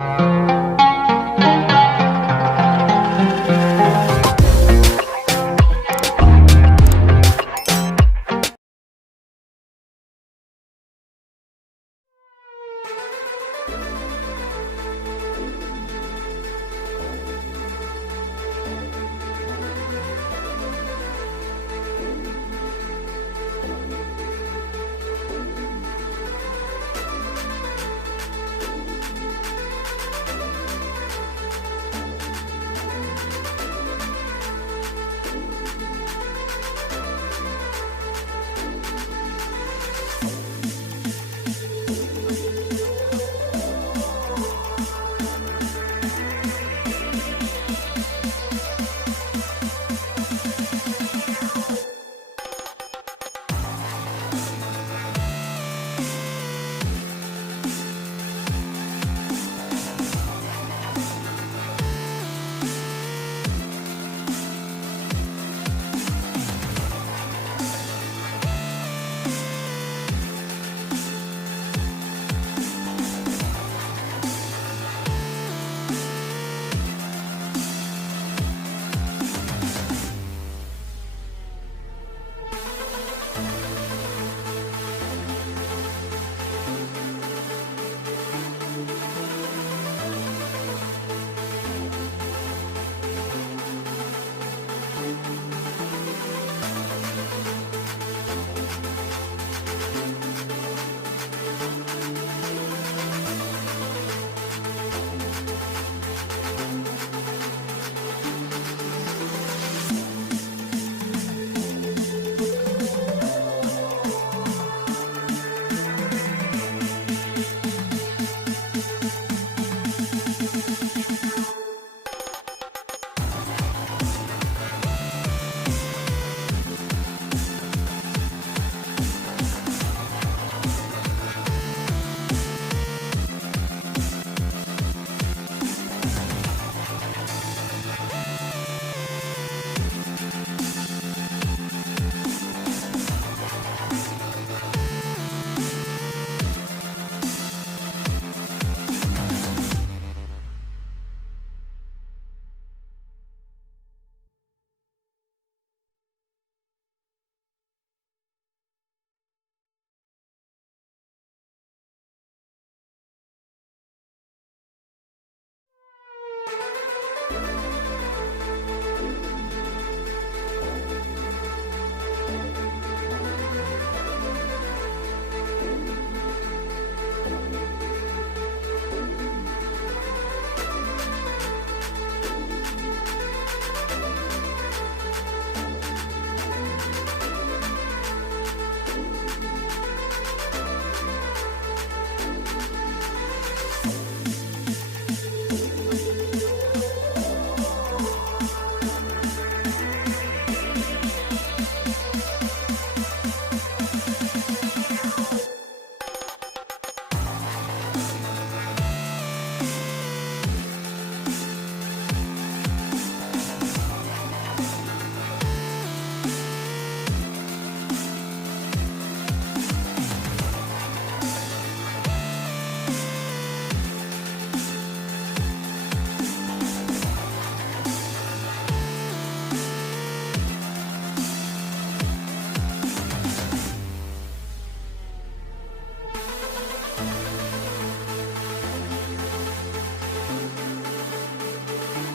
Thank you.